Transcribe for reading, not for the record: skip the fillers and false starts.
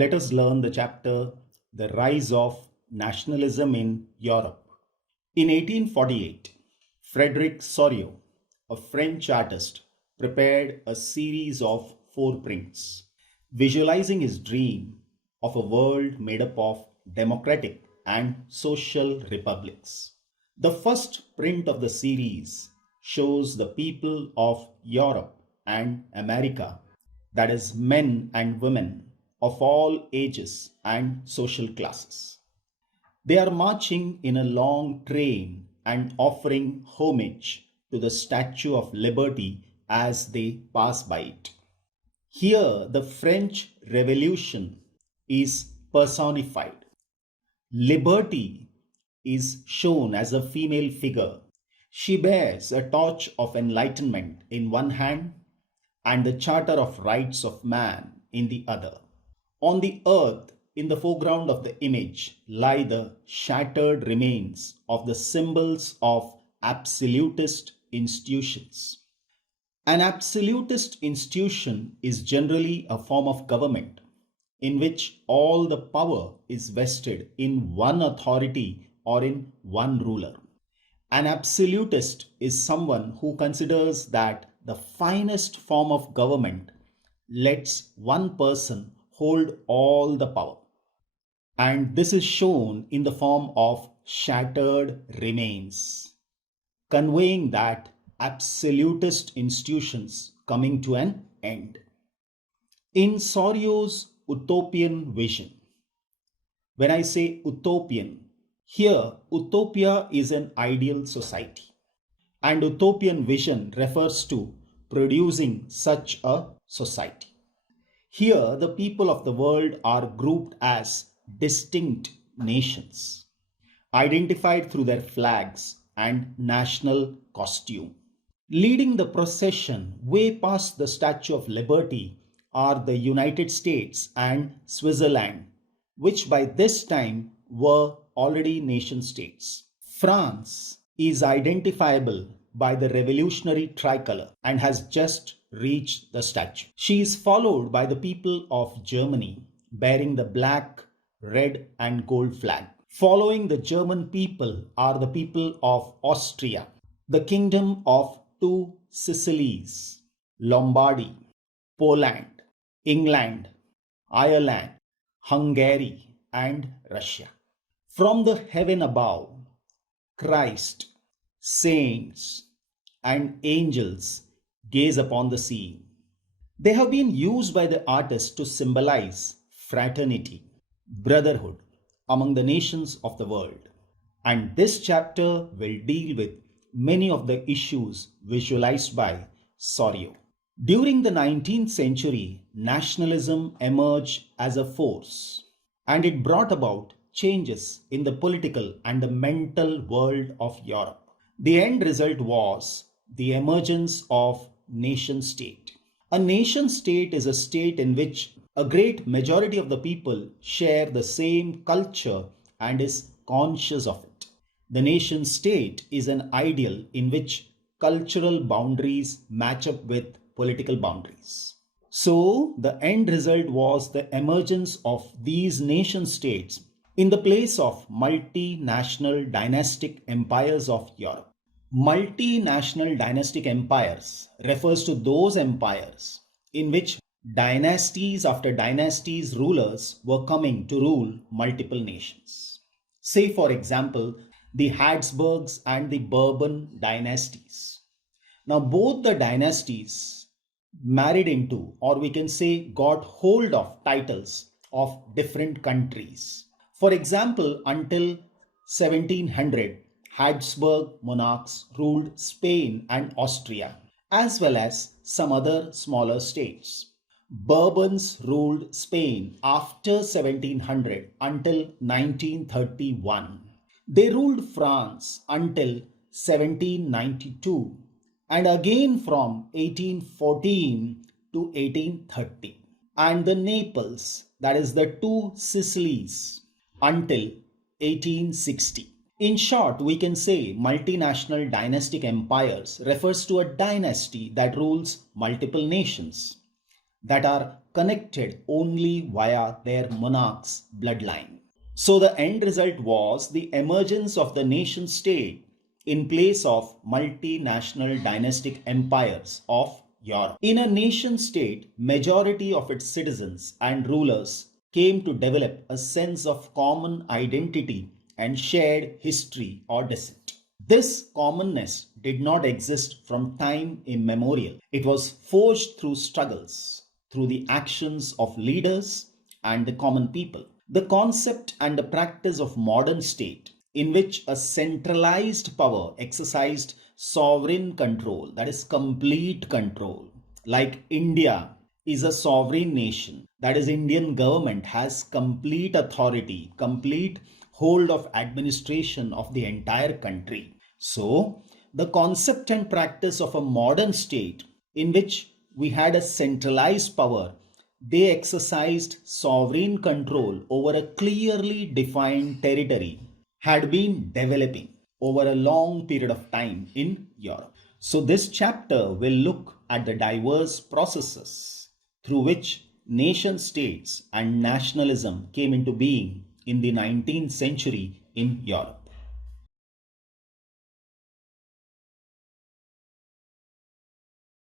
let us learn the chapter The Rise of Nationalism in Europe. In 1848, Frederick Soriot, a French artist, prepared a series of four prints, visualizing his dream of a world made up of democratic and social republics. The first print of the series shows the people of Europe and America, that is, men and women of all ages and social classes. They are marching in a long train and offering homage to the Statue of Liberty as they pass by it. Here, the French Revolution is personified. Liberty is shown as a female figure. She bears a torch of enlightenment in one hand and the Charter of Rights of Man in the other. On the earth, in the foreground of the image, lie the shattered remains of the symbols of absolutist institutions. An absolutist institution is generally a form of government in which all the power is vested in one authority or in one ruler. An absolutist is someone who considers that the finest form of government lets one person hold all the power. And this is shown in the form of shattered remains, conveying that absolutist institutions coming to an end. In Soriot's utopian vision, when I say utopian, here utopia is an ideal society, and utopian vision refers to producing such a society. Here, the people of the world are grouped as distinct nations, identified through their flags and national costume. Leading the procession way past the Statue of Liberty are the United States and Switzerland, which by this time were already nation states. France is identifiable by the revolutionary tricolor and has just reached the statue. She is followed by the people of Germany bearing the black, red, and gold flag. Following the German people are the people of Austria, the kingdom of two Sicilies, Lombardy, Poland, England, Ireland, Hungary, and Russia. From the heaven above, Christ, saints, and angels gaze upon the scene. They have been used by the artist to symbolize fraternity, brotherhood among the nations of the world. And this chapter will deal with many of the issues visualized by Soriot. During the 19th century, nationalism emerged as a force, and it brought about changes in the political and the mental world of Europe. The end result was the emergence of nation state. A nation state is a state in which a great majority of the people share the same culture and is conscious of it. The nation state is an ideal in which cultural boundaries match up with political boundaries. So, the end result was the emergence of these nation states in the place of multinational dynastic empires of Europe. Multinational dynastic empires refers to those empires in which dynasties after dynasties rulers were coming to rule multiple nations. Say, for example, the Habsburgs and the Bourbon dynasties. Now, both the dynasties married into, or we can say, got hold of titles of different countries. For example, until 1700, Habsburg monarchs ruled Spain and Austria, as well as some other smaller states. Bourbons ruled Spain after 1700 until 1931. They ruled France until 1792 and again from 1814 to 1830. And the Naples, that is the two Sicilies, until 1860. In short, we can say multinational dynastic empires refers to a dynasty that rules multiple nations. that are connected only via their monarch's bloodline. So the end result was the emergence of the nation state in place of multinational dynastic empires of Europe. In a nation state, majority of its citizens and rulers came to develop a sense of common identity and shared history or descent. This commonness did not exist from time immemorial. It was forged through struggles, through the actions of leaders and the common people. The concept and the practice of modern state, in which a centralized power exercised sovereign control, that is complete control, like India is a sovereign nation, that is Indian government has complete authority, complete hold of administration of the entire country. So the concept and practice of a modern state in which we had a centralized power, they exercised sovereign control over a clearly defined territory, had been developing over a long period of time in Europe. So, this chapter will look at the diverse processes through which nation states and nationalism came into being in the 19th century in Europe.